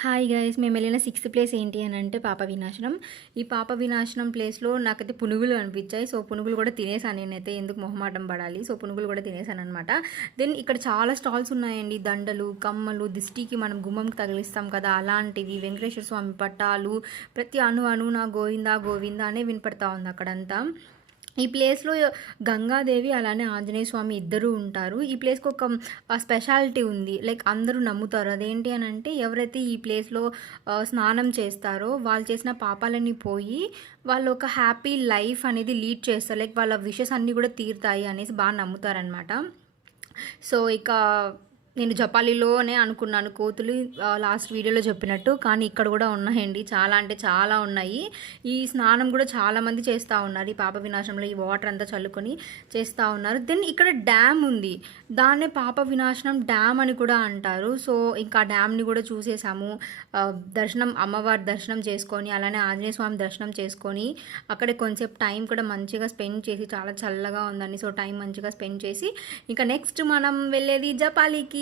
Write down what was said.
Hi guys మేము వెళ్ళిన sixth place ఏంటి అని అంటే పాప వినాశనం. ఈ పాప వినాశనం ప్లేస్లో నాకైతే పునుగులు అనిపించాయి. సో పునుగులు కూడా తినేసాను నేనైతే, ఎందుకు మొహమాటం పడాలి. సో పునుగులు కూడా తినేసాను అనమాట. దెన్ ఇక్కడ చాలా స్టాల్స్ ఉన్నాయండి. దండలు, కమ్మలు, దిష్టికి మనం గుమ్మంకి తగిలిస్తాం కదా అలాంటివి, వెంకటేశ్వర స్వామి పట్టాలు, ప్రతి అణు నా గోవిందా గోవిందా అనే వినపడతా ఉంది అక్కడంతా. ఈ ప్లేస్లో గంగాదేవి అలానే ఆంజనేయ స్వామి ఇద్దరు ఉంటారు. ఈ ప్లేస్కి ఒక స్పెషాలిటీ ఉంది, లైక్ అందరూ నమ్ముతారు. అదేంటి అని అంటే ఎవరైతే ఈ ప్లేస్లో స్నానం చేస్తారో వాళ్ళు చేసిన పాపాలన్నీ పోయి వాళ్ళు ఒక హ్యాపీ లైఫ్ అనేది లీడ్ చేస్తారు, లైక్ వాళ్ళ విషెస్ అన్నీ కూడా తీరుతాయి అనేసి బాగా నమ్ముతారనమాట. సో ఇక నేను జపాలిలోనే అనుకున్నాను కోతులు, లాస్ట్ వీడియోలో చెప్పినట్టు, కానీ ఇక్కడ కూడా ఉన్నాయండి. చాలా అంటే చాలా ఉన్నాయి. ఈ స్నానం కూడా చాలామంది చేస్తూ ఉన్నారు. ఈ పాప వినాశనంలో ఈ వాటర్ అంతా చల్లుకొని చేస్తూ ఉన్నారు. దెన్ ఇక్కడ డ్యామ్ ఉంది, దాన్నే పాప వినాశనం డ్యామ్ అని కూడా అంటారు. సో ఇంకా డ్యామ్ని కూడా చూసేసాము. దర్శనం, అమ్మవారి దర్శనం చేసుకొని అలానే ఆంజనేయ స్వామి దర్శనం చేసుకొని అక్కడే కొంచెంసేపు టైం కూడా మంచిగా స్పెండ్ చేసి, చాలా చల్లగా ఉందండి. సో టైం మంచిగా స్పెండ్ చేసి ఇంకా నెక్స్ట్ మనం వెళ్ళేది జపాలికి.